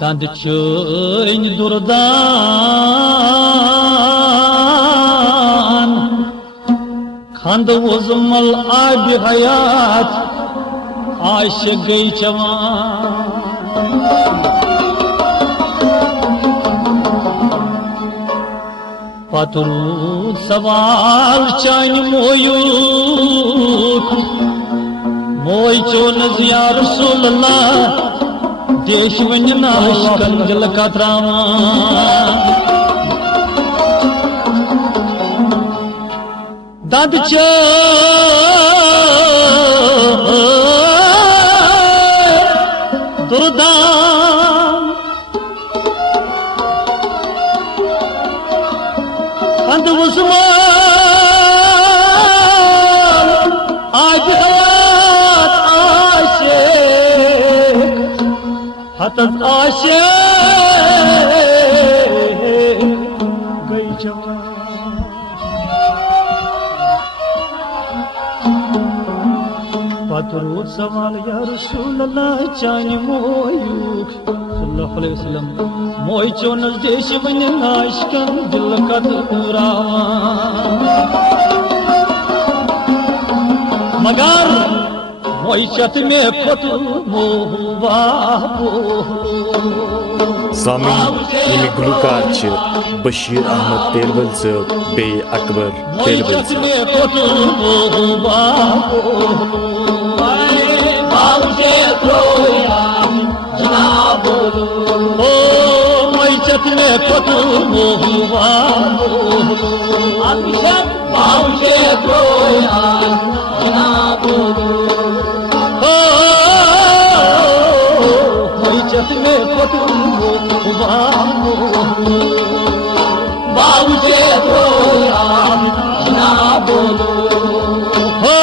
Dand çöyn durdan Kandı uzmal abi hayat Ayşe gey çavan Paturut saval çayn moyuk Moy çonaz ya Resulallah देश वंजना Kangal का त्रामा दद दुर्दान कंद उस्मान आज हयात आशे हतत आशे गई जवान पतरूद सवाल या रसूल अल्लाह चानी मोयूक सल्लल्लाहु अलैहि वसल्लम मोय चोनस देश बन नाशकन दिल का रावान मगर मोय चत में पतु मोहुवा Samin yemi gluकार छ बशीर अहमद तेलवल साहब बे अकबर तेलवल बाबूजे तो ना बोलो हो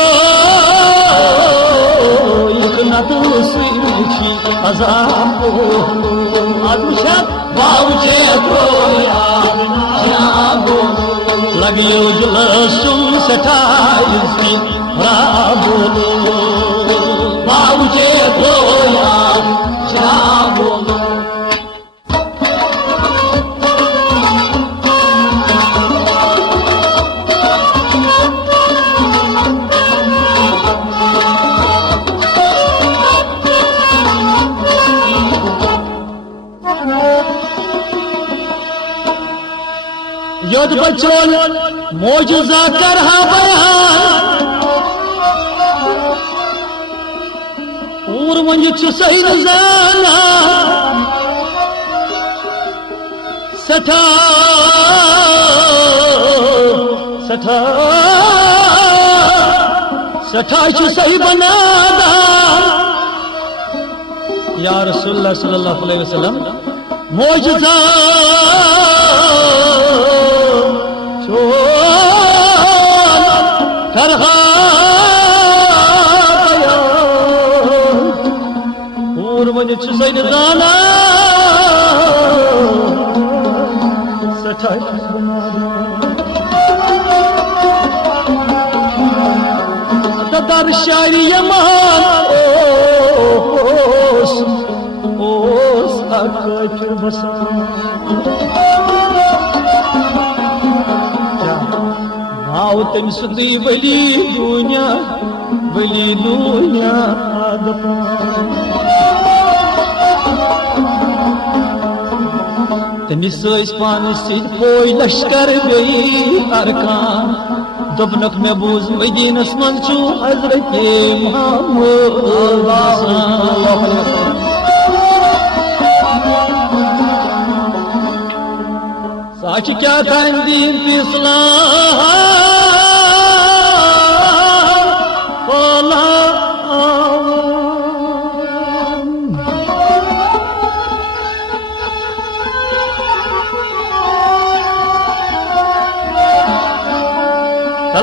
एक न दूसरी अजाब अदुशत बाबूजे तो ना बोलो लगे जुलसुम सटाई ना बोलो बाबूजे तो ना बोलो योद बच्चों मौजूदा कर हा बयान और मुझे सही नजाना सठा सठा सठा सही बनादा या रसूलुल्लाह सल्लल्लाहु अलैहि वसल्लम मौजूदा करहा और मुझे सही जाना सच्चाई दर शायरी यमान ओस अकबर बसा आओ तुम सुधी वली दुनिया तमिस पान सिद पोई लश्कर गई अरकान दबनक में बूज मदीनस मन छु हजरत मोहम्मद साच क्या था दीन की इस्लाम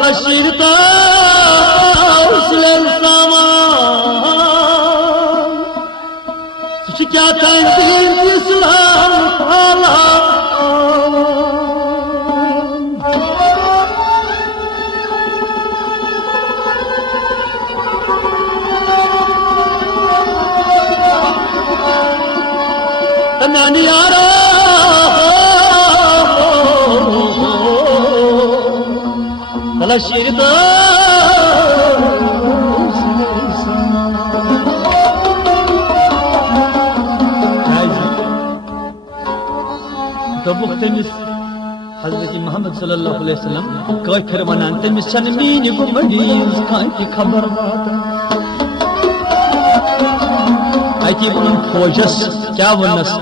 तलशीरता उसले सामान दिन इस्लाम वाला नानी यारा कला शीरदा दबुक तमिस हजरत मोहम्मद सल्लल्लाहु अलैहि वसल्लम काफिर वनान तमिस छन मीन गुमडीज कांति खबर वात अति वन फौजस क्या वनस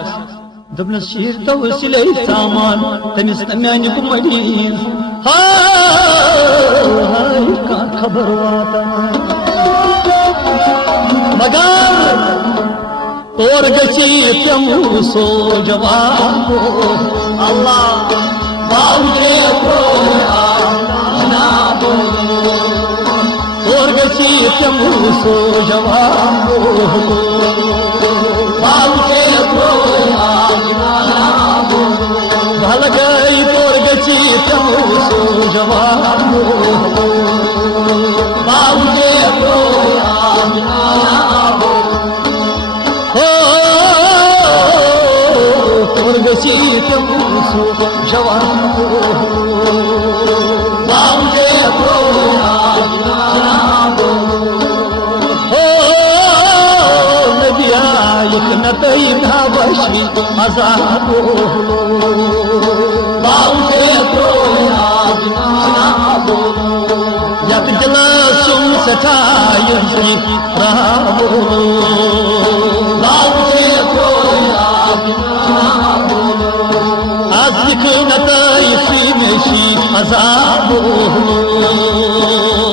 दबनस शीर तवसिल सामान तमिस म्यान गुमडीज हाय का खबर वात मगर और गसी तमु सो जवाब अल्लाह बाउजे को ना बोलो और गसी तमु सो जवाब बाउजे को ना बोलो भल गई और गसी तमु सो जवाब बाउजे को ना गसी तमु जवान बाउजे को हो नदिया एक नतई ना बशी अजाब बाउजे को यत जला सुन सताय राबो बाउजे को आजिक नतई सीमेशी अजाब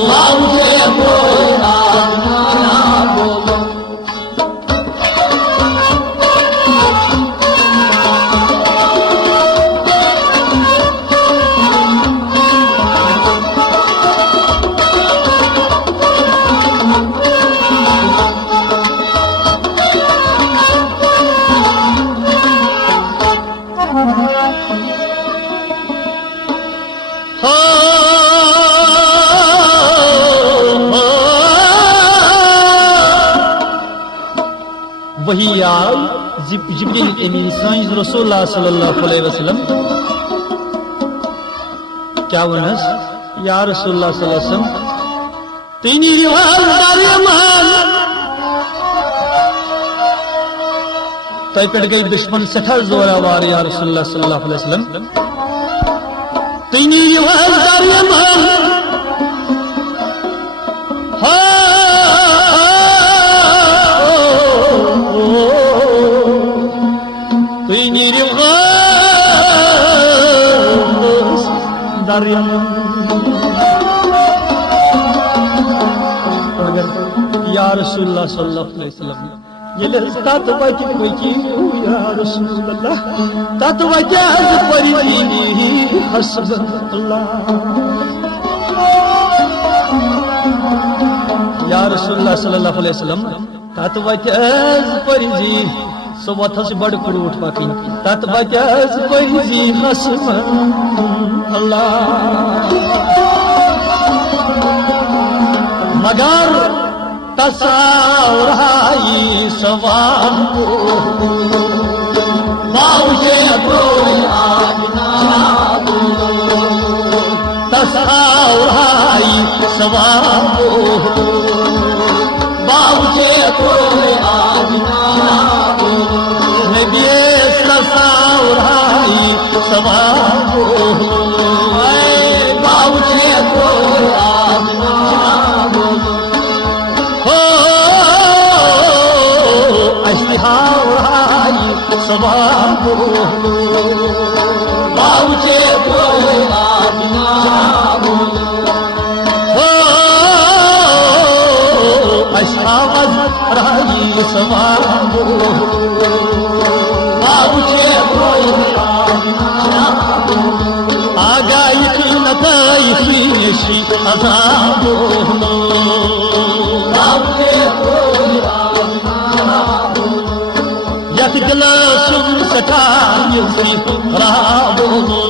बाउजे को वही आल जिब्रील अमीन साईं रसूलुल्लाह सल्लल्लाहु अलैहि वसल्लम क्या वनस या रसूलुल्लाह सल्लल्लाहु अलैहि वसल्लम तीनी रिवाज दारियमान तय पेट गई दुश्मन सठा जोरावार या रसूलुल्लाह सल्लल्लाहु अलैहि वसल्लम तीनी रिवाज दारियमान या रसूलुल्लाह सल्लल्लाहु अलैहि वसल्लम ये तात वति कोई या रसूलुल्लाह तात वति परिदीनी हसबुल्लाह या रसूलुल्लाह सल्लल्लाहु अलैहि वसल्लम तात वति परिदी सोवत से बड़ क्रूट पाकिन तात वति परिदी हसबुल्लाह मगर तसाउराई सवाल बाउजे को तसाउराई सवाल बाउजे को नबी तसाउराई सवाल बाउजे को सवाब बाउजे को हो अशावज राई सवाब बाउजे को आगाई नताई सुनेशी अजाब बाउजे को सी राबोलो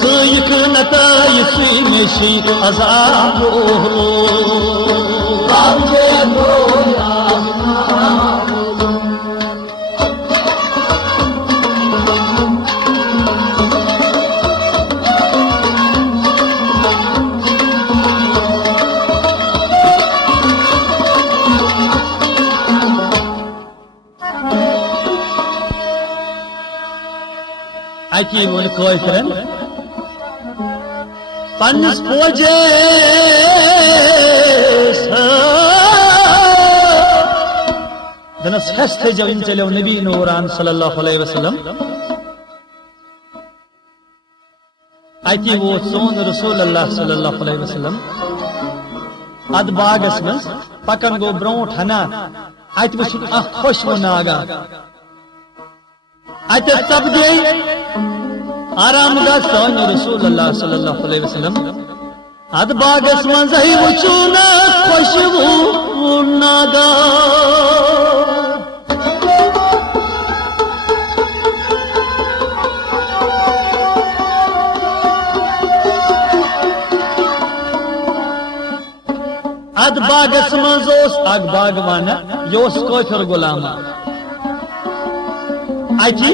सयक नताई सी मेशी अजाबोलो अति वो कोयकरन पन्नस पोजे दनस हस्ते जब इन चले नबी नूरान सल्लल्लाहु अलैहि वसल्लम अति वो सोन रसूल अल्लाह सल्लल्लाहु अलैहि वसल्लम अद बागस में पकन गो ब्रोट हना अति वो खुश वो नागा अति तब दे आराम गा सोन रसूल अल्लाह सल्लल्लाहु अलैहि वसल्लम अद बागस मंज ही वचुना खुशबू नागा अद बागस मंज अग बागवाना योस कोफर गुलामा अति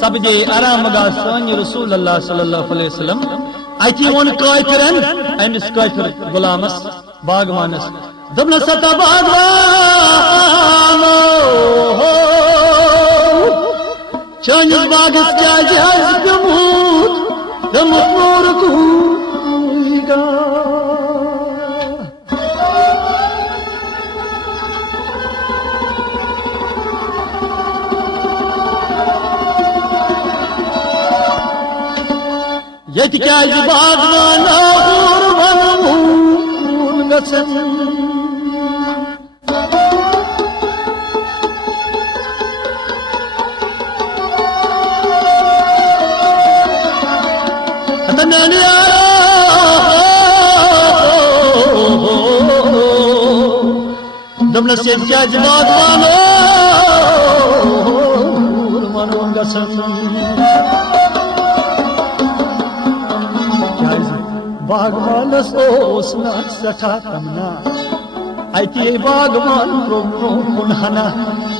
सबजे आराम गा सोन रसूल अल्लाह सल्लल्लाहु अलैहि वसल्लम अति वन कोफरन अमिस कोफर गुलामस बागवानस दबन सता बागवानो चनिस बागस क्या जहाज गमूत नूर कुगा यति क्या बागवाना और वनमूल गसन तननिया दमन से क्या बागवाना और वनमूल गसन बागवानस ओसना सठा तमना अति बागवान प्रोमो पुनहना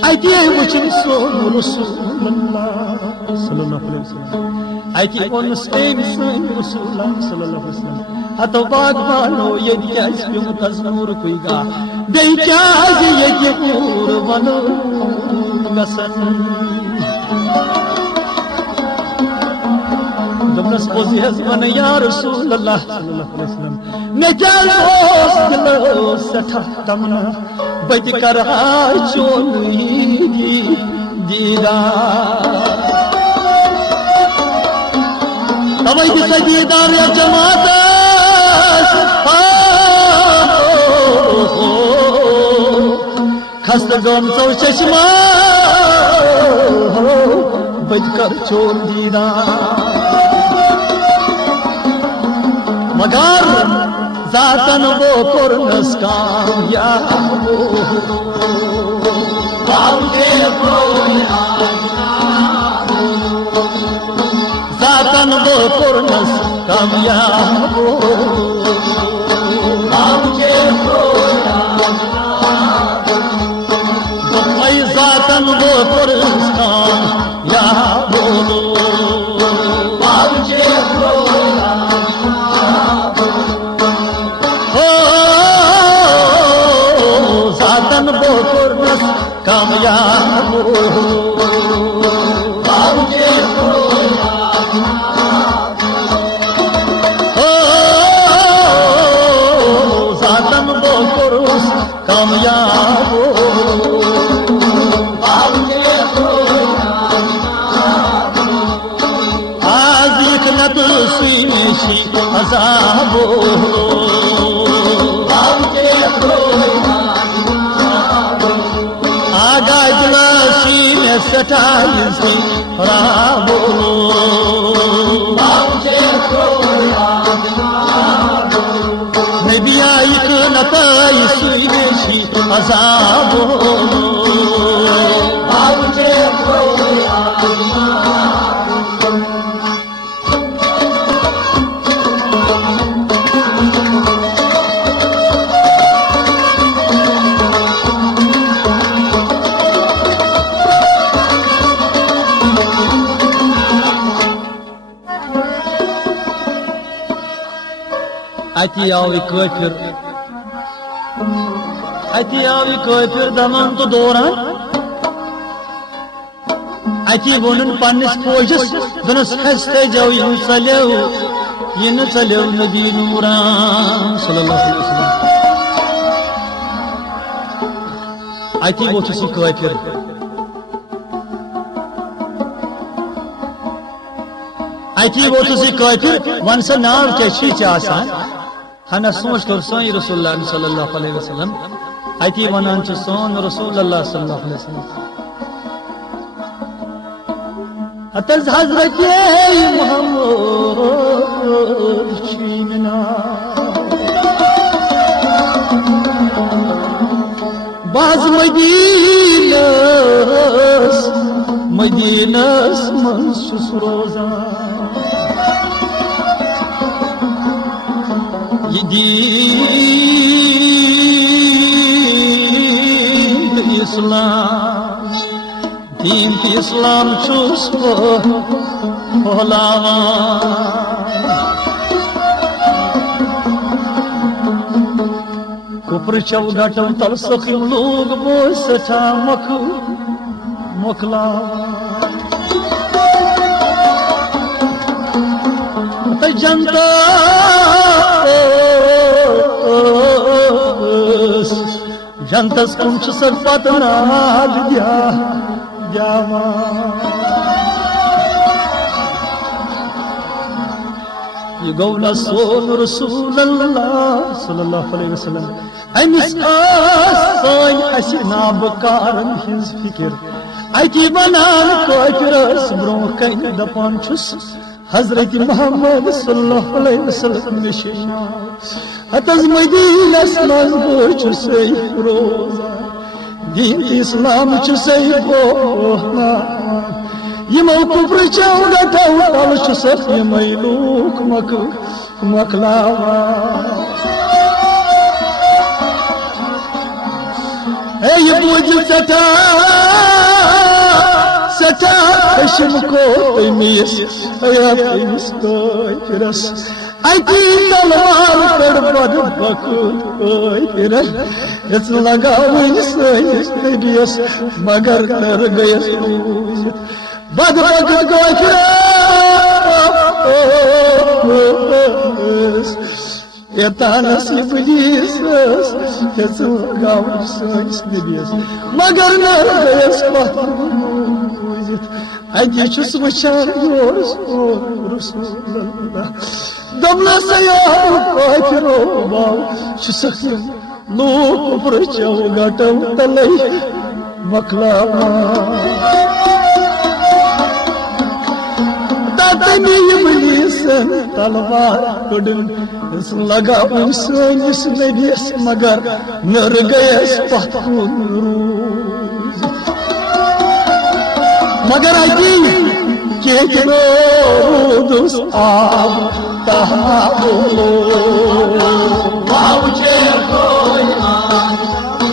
अति वचन सोन रसूलुल्लाह सल्लल्लाहु अलैहि वसल्लम अति ओनस एम सोन रसूलुल्लाह सल्लल्लाहु अलैहि वसल्लम अतो बागवानो यदि क्या इसमें मुतज़मूर कोईगा बे क्या ये पूर वनो गसन दमनस पोजी हज़मन या रसूल अल्लाह सल्लल्लाहु अलैहि वसल्लम मैं क्या होस दिलो सठा तमना बज कर चोली दीदा तवई सदीदार या जमात खस्त गम सौ चश्मा बज कर चोल दीदा मगर जातन वो कुरनस कामयाब जातन वो कुरनस कामयाब जातन वो कुरनस कामयाब कामयाब हो जातन वो कुरुस कामयाब आज इखनत सुई में शी अजाब सटाई से राबो नबिया इक नताई सुई में शी अजाबो बाबूचे अति आव काफिर दमान तो दौरान अति वोन पन्निस फौजस दोनस हस्ते जाओ यह चलो नबी नूरान सल्लल्लाहु अलैहि वसल्लम अति वोचस काफिर अति वोचस काफिर वन सा नाव क्या हना सोच कर सोई रसूलुल्लाह सल्लल्लाहु अलैहि वसल्लम अति वनान छ सोन रसूलुल्लाह सल्लल्लाहु अलैहि वसल्लम अतज हजरत मोहम्मद चीमना बाज मदीनस मंसूस रोजा दीन इस्लाम चुस कुपर चौघटो तल सखिम लोग बो सठा मोकला जनता जनतस कुछ सर पतना जावा ये गौना सोन रसूलुल्लाह सल्लल्लाहु अलैहि वसल्लम अमिस आसाई हसीना बकारन हिज फिक्र अति बनान काफिरस ब्रो कन दपान छुस हजरत मोहम्मद सल्लल्लाहु अलैहि वसल्लम निशाना हतज मदीनस मज बोचुस रोजा दीन इस्लाम चुसई बोना यमो कुफ्र चौगा तल चुसफ यमई लूक मकलावा ए ये बोझ सटा हशम को तमीस अयास तो फिरस अति तलवार पर बद बकुल फिरस इस लगावन सैस नबियस मगर नर गयस बद गयस यतानस इब्लीस इस लगावन सैस नबियस मगर नर गयस अजी छुस वचान रसूलुल्लाह दमला सयार काफिरो बाव छुसखिम लोक प्रचौ गटौ तलै मकलावा तातनी इब्लीसन तलवार कड़न इस लगा सैनिस नबियस मगर नर गयस पथकुन रूज मगर अजी केकरो दूस आब तहाबो बाबूचे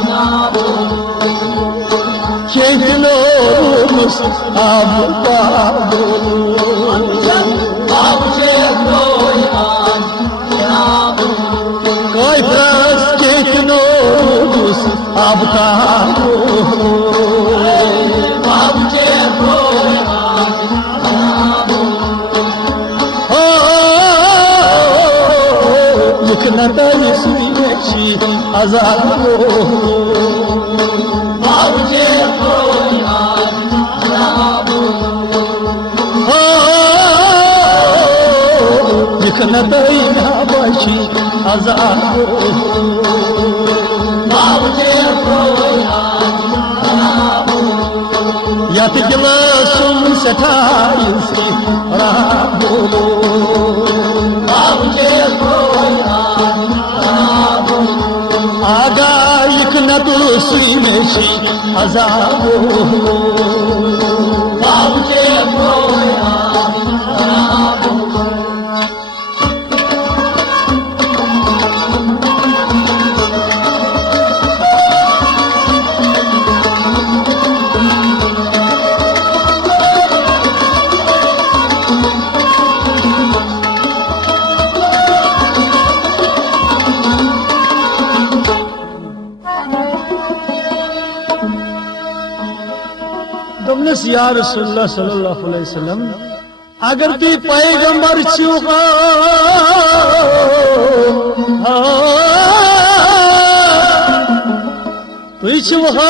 नाबो केकरो दूस आब तहाबो बाबूचे नाबो कोई फ्रस केकरो दूस आब तहाबो बाबूचे लिखना इसमें आजाद बाबूचे लिखना बाची आजाद बाबूचे यात दिला सुन सठाई से बोलो बाबूचे आगा लिखना तो सुई में शी अजाबो बाबूचे बोया दोनस या रसूलुल्लाह सल्लल्लाहु अलैहि वसल्लम अगर ती पैगंबर छुहा तुई छुहा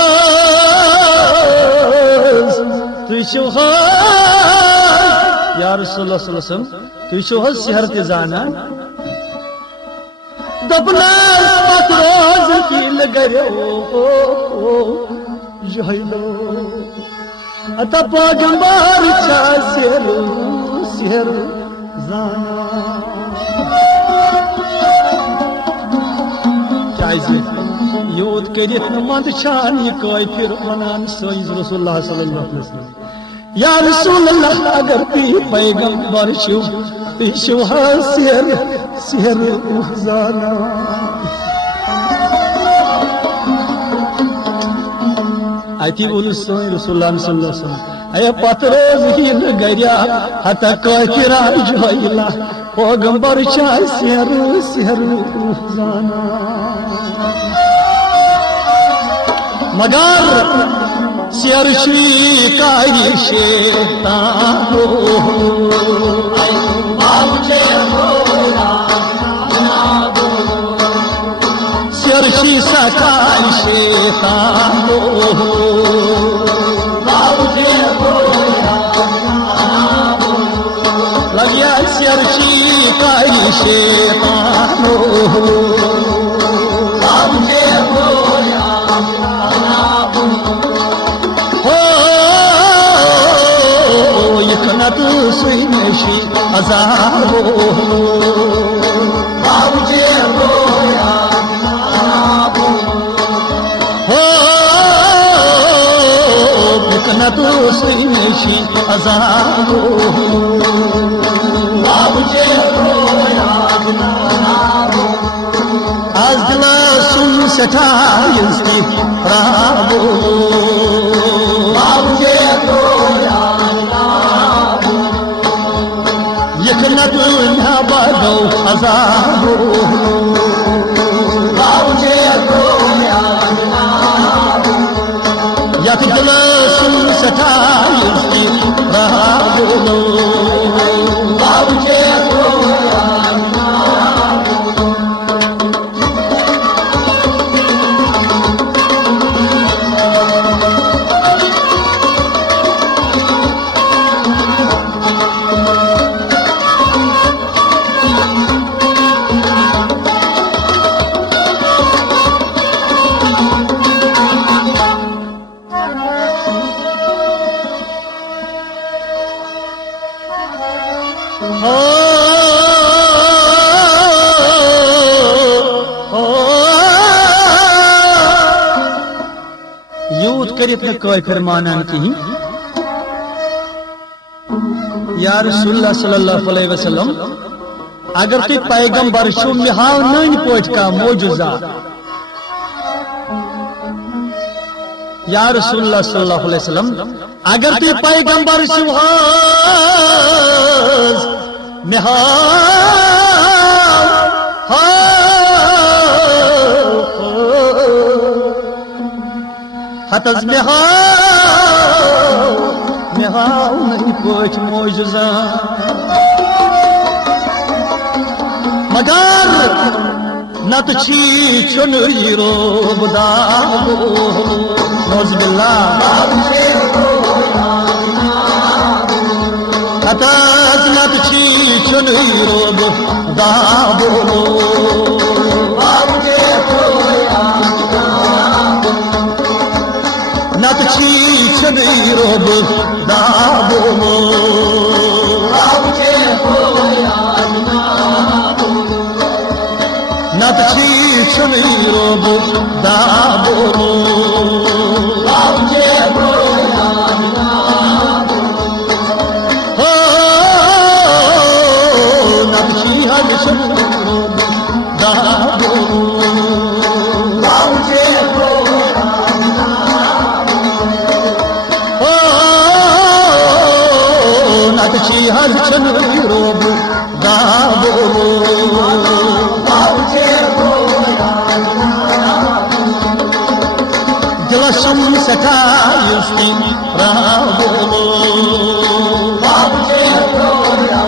या रसूलुल्लाह सल्लल्लाहु अलैहि वसल्लम तुई छुहा शहर ते जाना दबना मत रोज की लगरे ओ जहलो अता पैगंबर छा सिर जाना चाहे योद करित मंद छान ये कोई फिर वनान सईद रसूलुल्लाह सल्लल्लाहु अलैहि वसल्लम या रसूलुल्लाह अगर ती पैगंबर छु ती सिर जाना अति बोल सोई रसूलुल्लाह सल्लल्लाहु अलैहि वसल्लम अय पत्रोज हिल गरिया हता कहिरा जोइला पैगंबर छा सिर जाना मगर सिर छी काई शैतान बाबूचे बोया सिर छी सकाई शैतान बाबूचे बोया लगिया सिर छी काई शैतान बाबूचे बोया तू सुई नशी अजाबो बाबूचे बोया बिकना तू सुई नशी अजाबो बाबूचे बोया आज दिला सुन सठा इसकी प्राबो बाबूचे बोया यकना तू ना बादो अजाबो बाबूचे बोया यक दिला सुन सठा इसकी प्राबो बाबूचे बोया यूथ करित न कोई फिर मानन की या रसूलुल्लाह सल्लल्लाहु अलैहि वसल्लम अगर तु पैगंबर छु मिहाव नन पोट का मौजूजा या रसूलुल्लाह सल्लल्लाहु अलैहि वसल्लम अगर तु पैगंबर छु हतज मिहाव नहीं पोच मौजूजा मगर नत छी चुन रोबदाबो नौजुबिल्लाह हतज नत छी चुन रोबदाबो नत छी चुन रोबदाबो नत छी छुनी रोब दाबो बाबूचे रोया हो नत छी हज छुनी रोब दाबो बाबूचे रोया हो नत छी हज छुनी रोब दाबो बाबूचे रोया दिलशम सठा युस्ती राबो बाबूचे रोया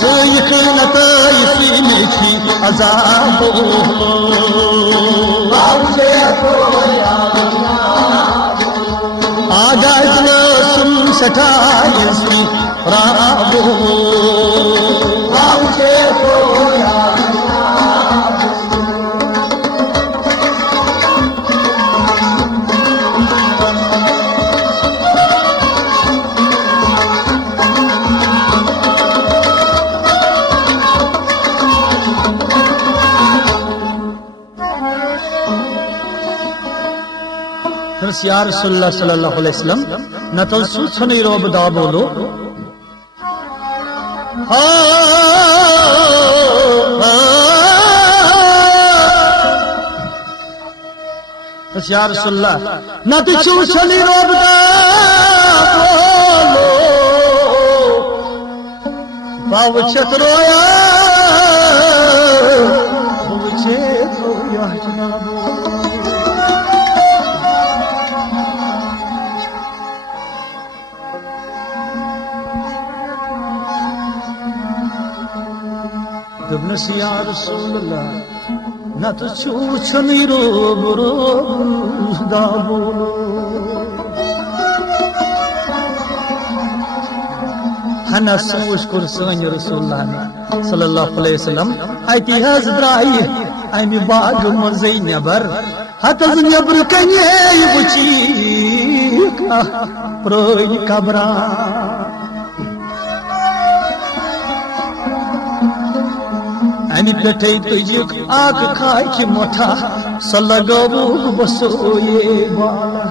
सयखनत इसी मेखी अजाबो बाबूचे रोया आगाज दिलशम सठा युस्ती राबो बाबूचे रोया या रसूलुल्लाह सल्लल्लाहु अलैहि वसल्लम न तो सुछनी रोब दा बोलो या रसूलुल्लाह न तो सुछनी रोब दा बोलो बावचत रोया जनाबो Dubnas ya Resulullah na to chuchani rob da bolo hana sushkur san Resulullah sallallahu alaihi wasallam ayti hazrai ay mi bag mazinabar hatta zinabr kanye buchi ka proy kabra Ani petai tujik aak khai ki motha salagabu basoye bala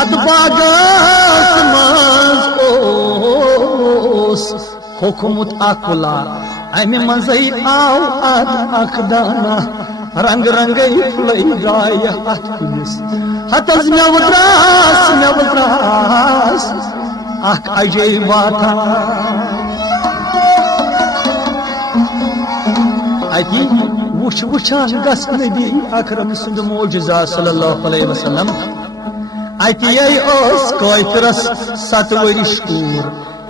Ad bagas maz os hukumut akula Ani manzai au ad akdana Rang rangai fulai gaya at kulis Hataz mevdras Ak ajay bata Ayti wuçan gas Nebi Akram Sund muciza sallallahu aleyhi ve sellem Ayti yay os koytras satvarishkur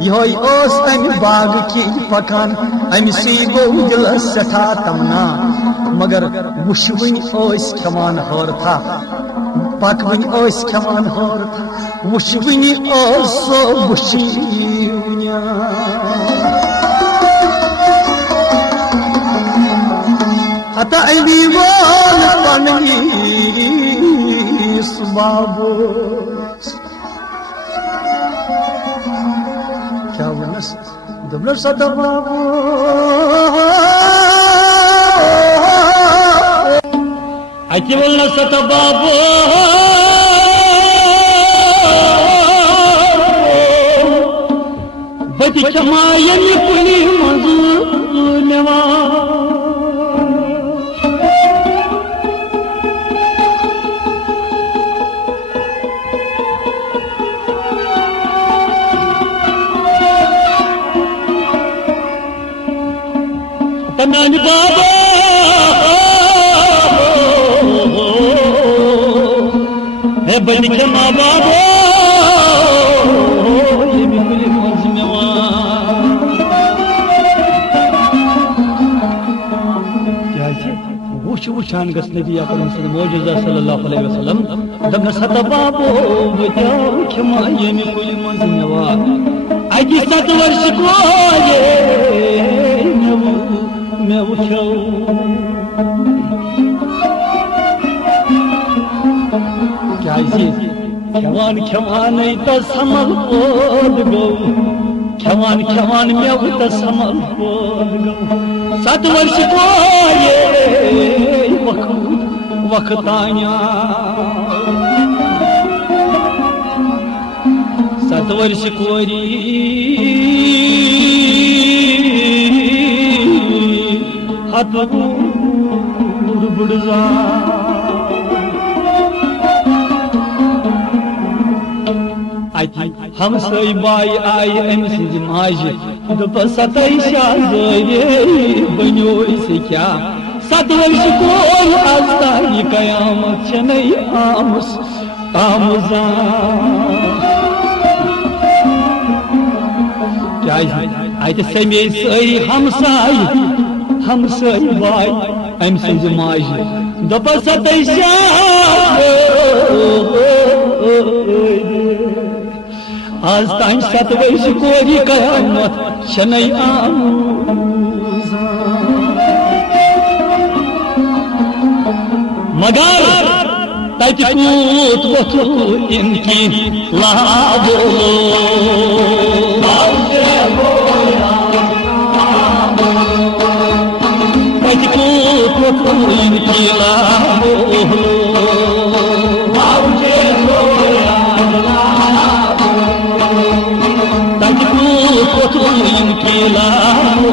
Yoy os ami baag ki pakan ami sigo dil setha tamna Magar wushwin os kaman hor tha Pakvin os kaman hor tha Wushwin os so wushinya Hatta ayni wal panni subabo Kya wanas dublar sadababo Ayti walna sadababo Badi kamayani kuli mazu newa Tanani baba Hai badi kama baba Ye bikuli mazmewa Kya hai wuçan gas Nebi Akram Sund muciza sallallahu aleyhi ve sellem Damna sata babo Bada kama ye bikuli mazmewa Ayti sat varsh koye मैं उठाऊं क्या ये खवान खवान इतना समल बोल गो खेवान खेवान मेव तसमल सत वर्ष को ये वक्त आया 7 वर्ष कोरी हत बुड़जा हमसई बाई आई अम सिंज माजे दप 27 बनो क्या 7 वर्ष कोर आज ताई कयामत चनई आमुस आमुजा अत समे सई हमसई बाई अम सिंज माजे दप 27 आज तान 7 वर्ष कोरी कयामत चनई आमुजा मगर तत कूत वथु इनकी लाबो तत कूत वथु इनकी लाबो तत कूत वथु इनकी लाबो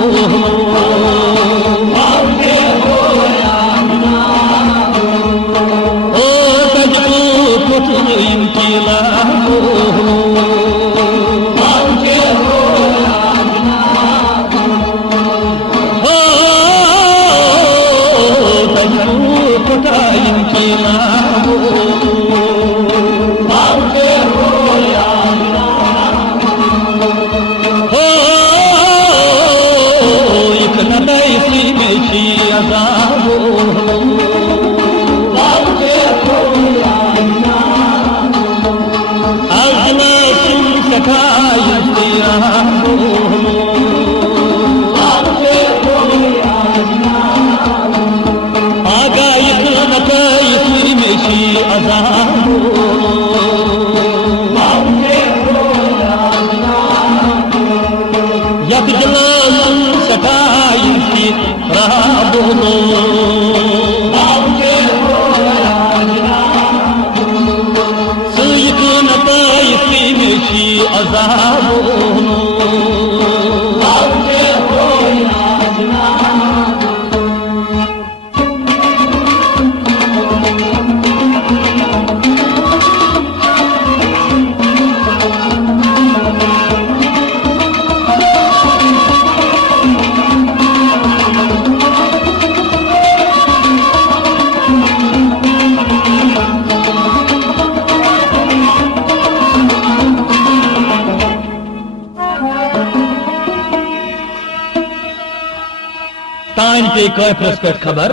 कैफरस पे खबर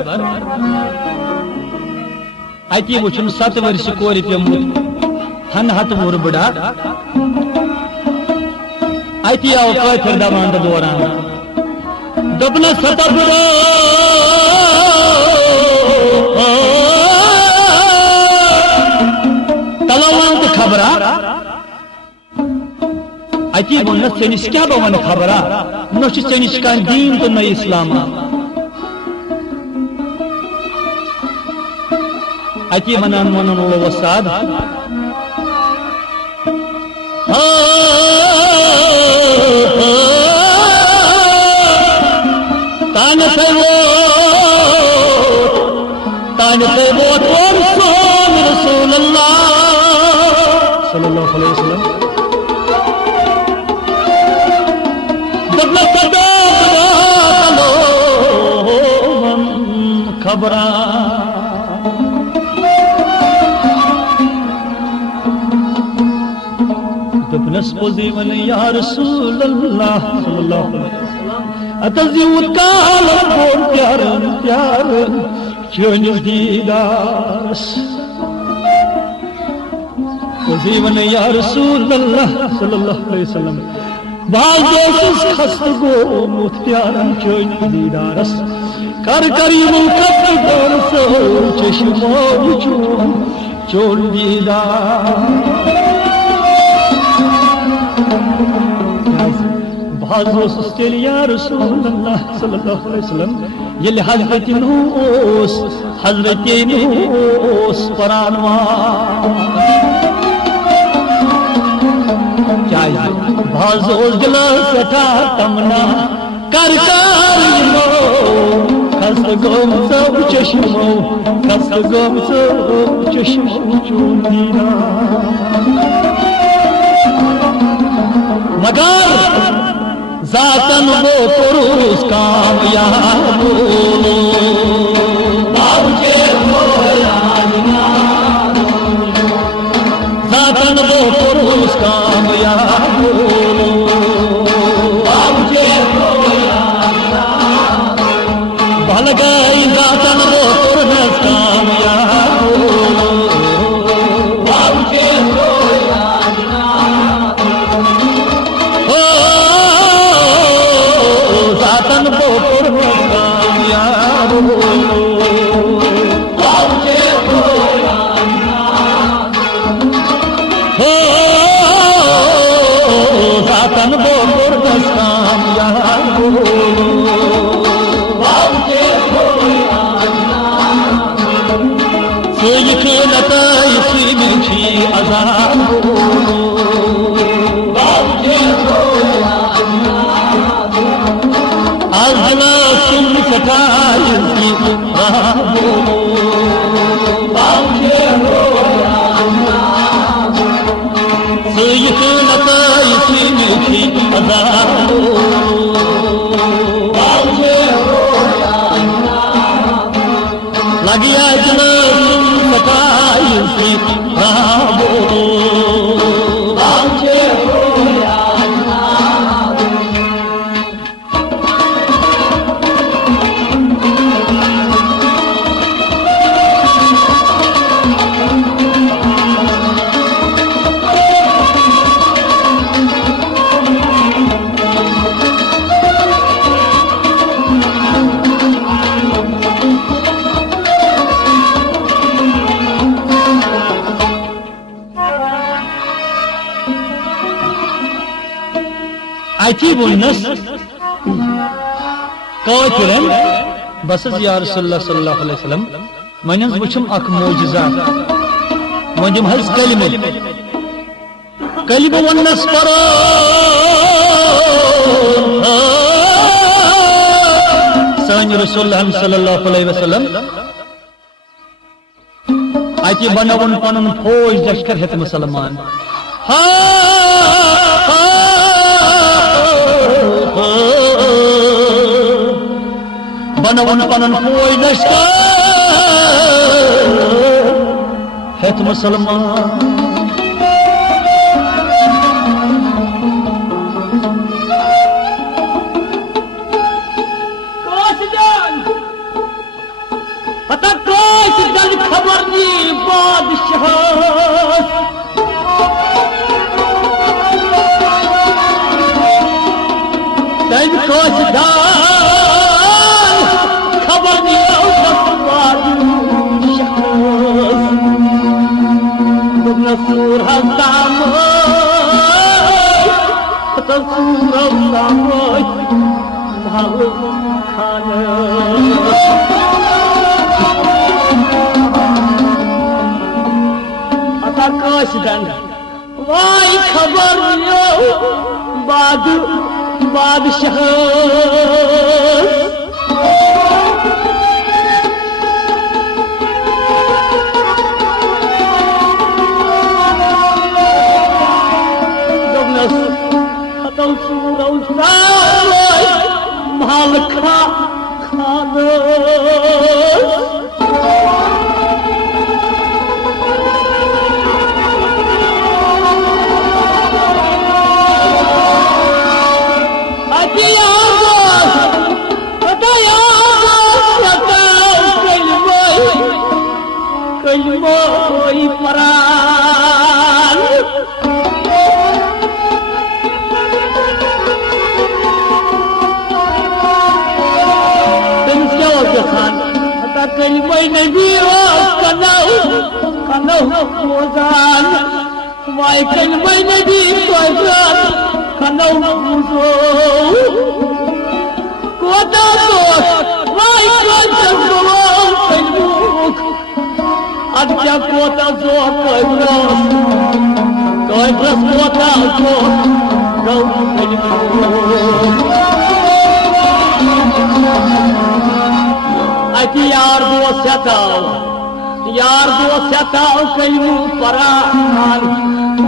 अति वुचुन 7 वर्ष कोर पेमुत हन हत वुर बड़ा अति आओ कैफर दवान दौरान दबना सत बड़ा तलवान खबरा अति वन सनिस क्या बवन खबरा न सनिस का दीन तो न इस्लाम अति मनन मनन वसाद तान से वो रसूल अल्लाह सल्लल्लाहु अलैहि वसल्लम दबला सदा खबरा नस्पोजीवन या रसूल अल्लाह सल्लल्लाहु अलैहि वसल्लम अतज़िउत कालम बोल प्यारन प्यारन चोनिस दीदारस पोजीवन या रसूल अल्लाह सल्लल्लाहु अलैहि वसल्लम बाज दोस खस्त गो मुत प्यारन चोनिस दीदारस कर करीम कफ दर सो चश्मो चोन चोन दीदार بحضوص يا رسول الله صلى الله عليه وسلم يلي حضرت نوس حضرت نوس قرآنوان بحضوص جلس سٹا تمنا کر یمو خست گوم سب چشمو خست گوم سب چشمو چون دینا مگر ذاتن وہ پروس کامیاب ذاتن وہ پروس کامیاب بھل گئی ذاتن وہ پروس کامیاب लगिया बस या रसूलुल्लाह सल्लल्लाहु अलैहि वसल्लम मन वुचम अख मोजिजा वंजम हज कलिम वन्नस परो सान रसूलुल्लाह सल्लल्लाहु अलैहि वसल्लम अति बनवन पनन फौज लश्कर हेत मुसलमान बनवन पनन फौज लश्कर हेत मुसलमान खबर नी बादशाह तन कोसदार खबर नी बादशाह नसूर हसाम तसूर हसाम भाव खाना काशदन वाई खबर यो बादशाह दबनस खतम सूरौ साय माल खाना कोई परान तुम क्या जहान पता कहीं कोई नहीं हो कनो मोजान वाई कहीं नहीं कोई कनो मोजान ad क्या कोता जो कैब्रस कोता जो गौ अति यार दो सताओ कलमू परान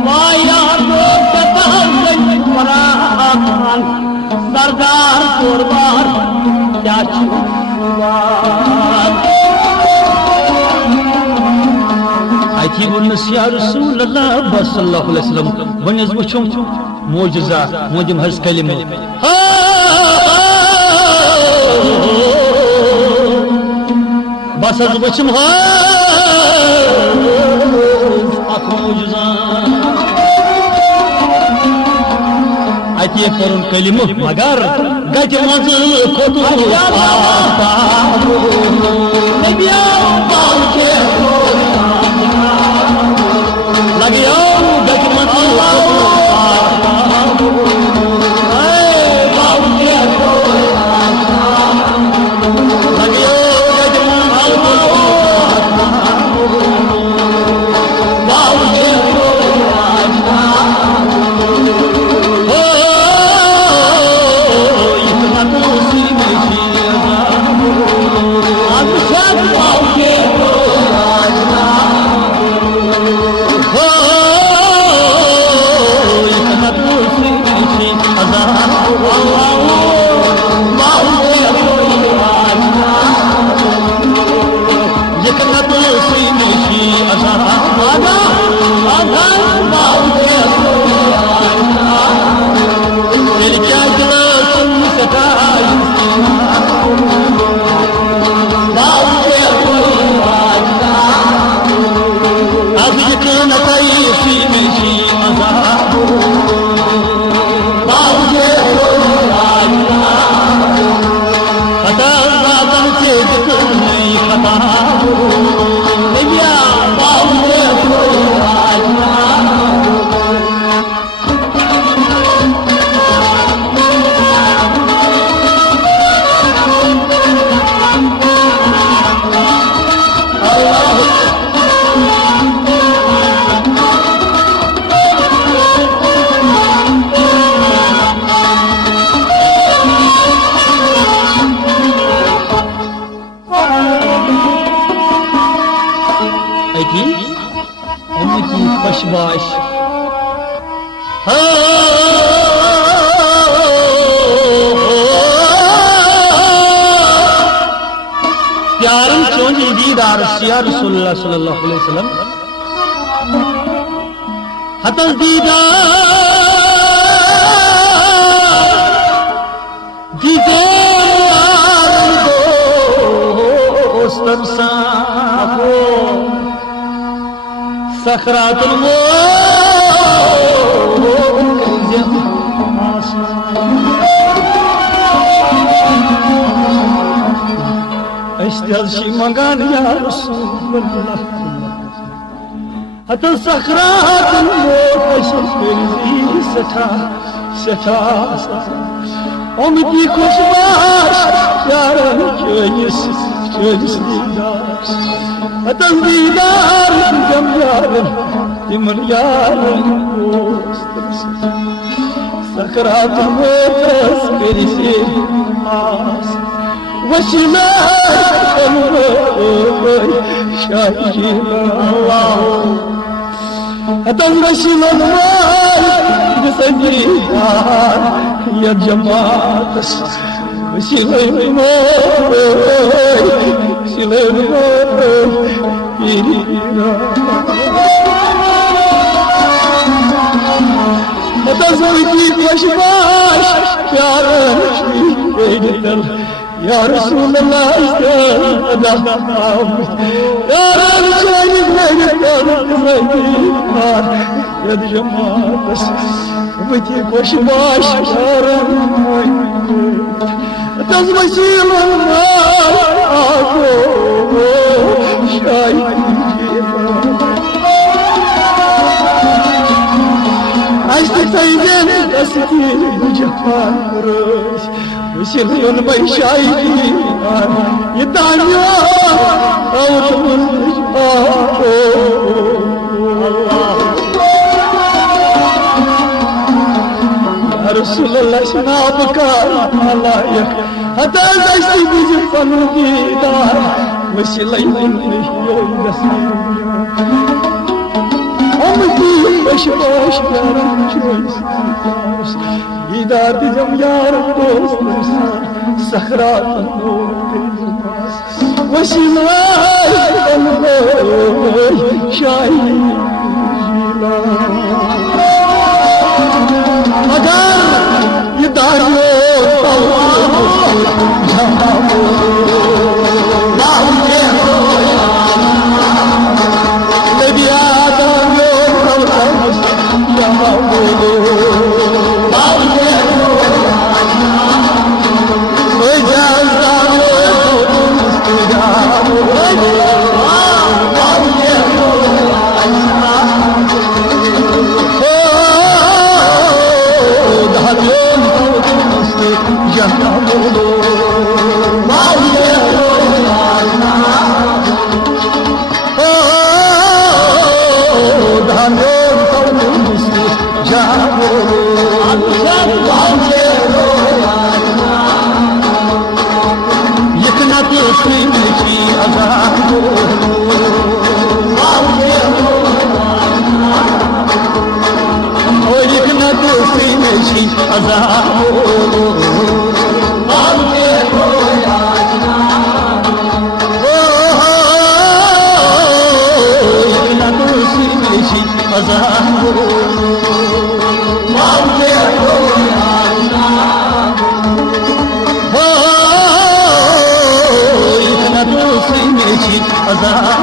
माँ यार दो सताओ कलमू परान सरदार कुर्बान क्या अति वनस या रसूल अल्लाह सल्लल्लाहु अलैहि वसल्लम वनस वचुम मोजजा मोदिम हज कलमू बस वचुम अति कर कलमु मगर गज मज लगियो गज मज खुशबाश प्यारन चोन दीदार या रसूलुल्लाह सल्लल्लाहु अलैहि वसल्लम हतस दीदार दीदार दोस्तन साफो सखरातुल मौत मंगान या रसूलुल्लाह हत सखरातुल मौत सठा सठा उम्मीदी खुशबाश यारन चोनिस दीदार हतस दीदार जम यारन तिमन यारन सकरातुल मौत करिसे आस वशिला शाही हतस वशिला संजीदार या जमात वशिला या रसूलुल्लाह या وسيلون بيشاي يدانيو يا رسول الله شنابك الله يك هذا زي بيجي فنوكي دار وسيلون يوم أمتي بش بش شويس إدار دجم يار دوست سخرات وسيلون شاي अगर ये Azam